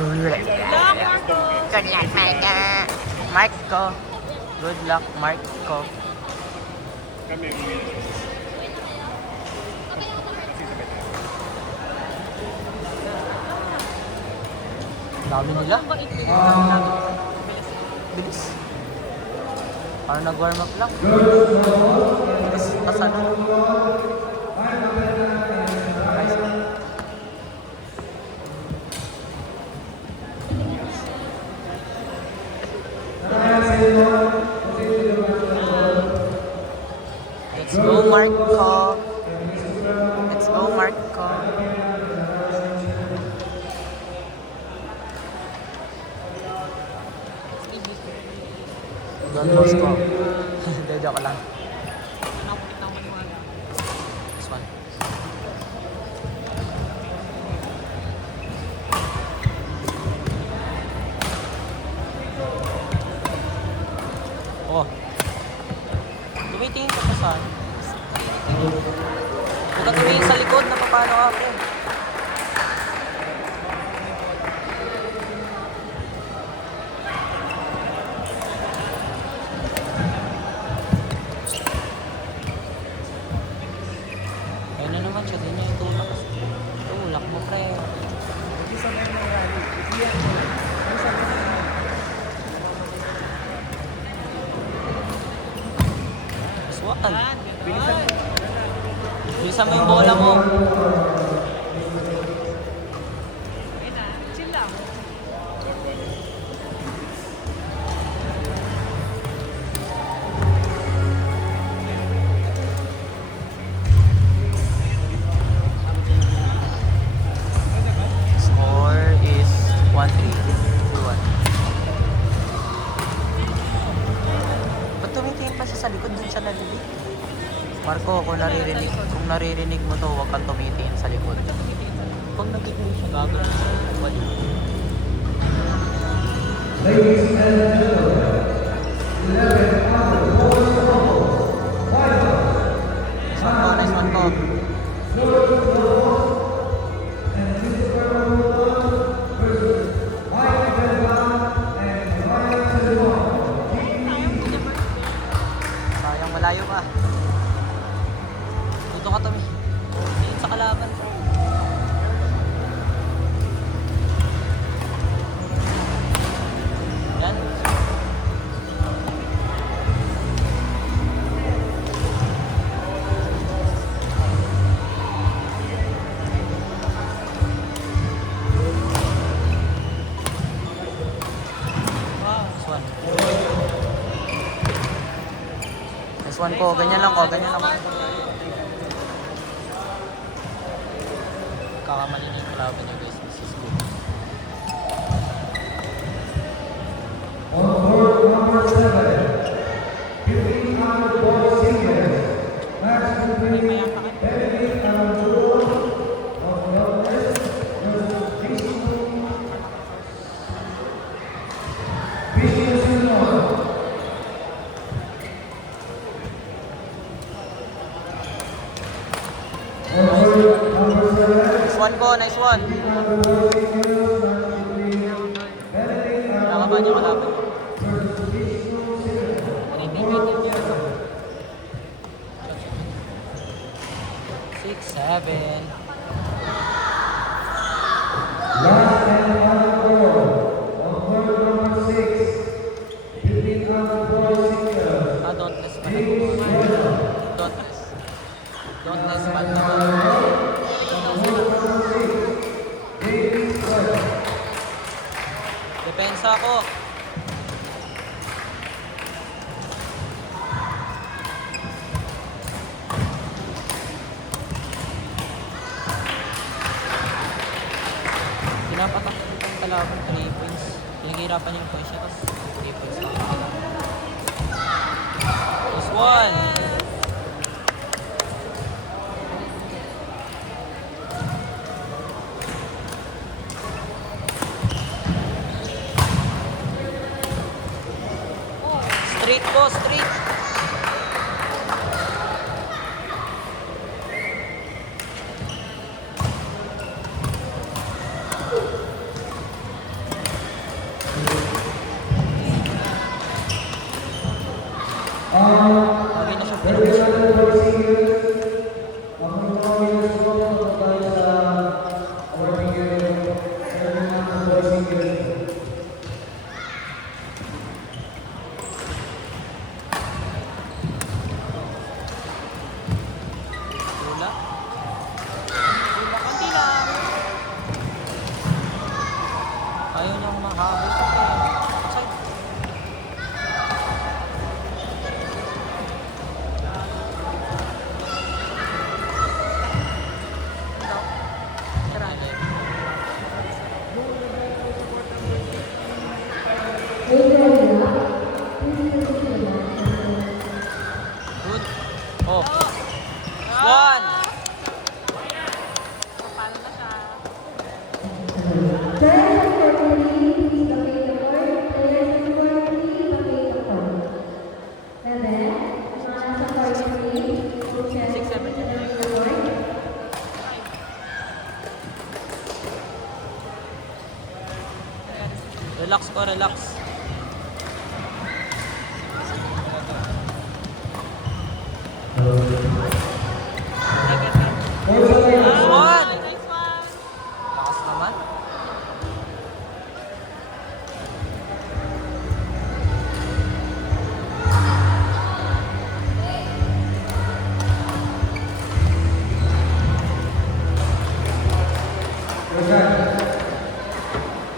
Good luck, Marco. Marco. Good luck, Marco. Dami nila. Bilis. Parang nag-warm up lang. Bilis. Tas ano? Let's go, Marco. Let's go, Marco. Don Bosco. Hindi, joke lang. This one. Oh. Tumitingin ka pa saan? Huwag ka tumingin sa likod na paano ako. Ayun na naman siya, ganyan yung tulak. Tulak mo, pre. Aswaan. Bilisan mo yung bola mo. Chill lang. Score is 1-3. 2-1. Ba't tumitingin pa siya sa likod? Doon siya nalilig. Marco, kung naririnig mo to, huwag kang tumitingin sa likod. Pag nagiging siya, gagawin siya. Wali. Ladies and gentlemen, 11 out of the boys football. Nice one ko. And Christopher versus Mike Bella and Ryan Silva. Sayang malayo ka. Dito ka tumi. Tingin sa kalaban. Yan. This one ko, ganyan lang ko, ganyan lang. Kakamali na yung kalaban niya guys, this is good. On court number 7, shooting out of the boys singles. Match between Benedict Amador of Wellness versus Vicious Illinois. On court number 7, Nice one ko, nice one. Nakaban yung kalaban. 6-7. Last and final ball on court number 6, shooting out the boys singles. Dauntless pa James naman. Weller. Dauntless. Dauntless pa naman. Depensa ako. Pinapatak yung kalaban, 3 points. Pinaghirapan yung points niya, tapos 3 points lang. This one! Street ko, street! Lagi na siya pinag-shoot. 37 for singles. Ang mga winners po tayo sa awarding area. 39 for singles. Wala. Konti lang. Ayaw niyang mahabol sa akin. Outside. Good. Oh. One. Relax ko, relax. One. Lakas naman.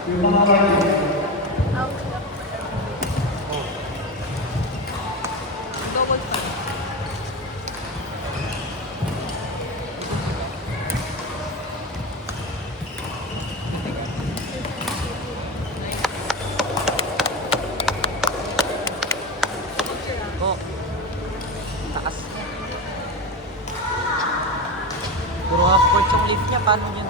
Yung mga party. Oh. Taas niya. Puro half court yung lift niya. Paano niya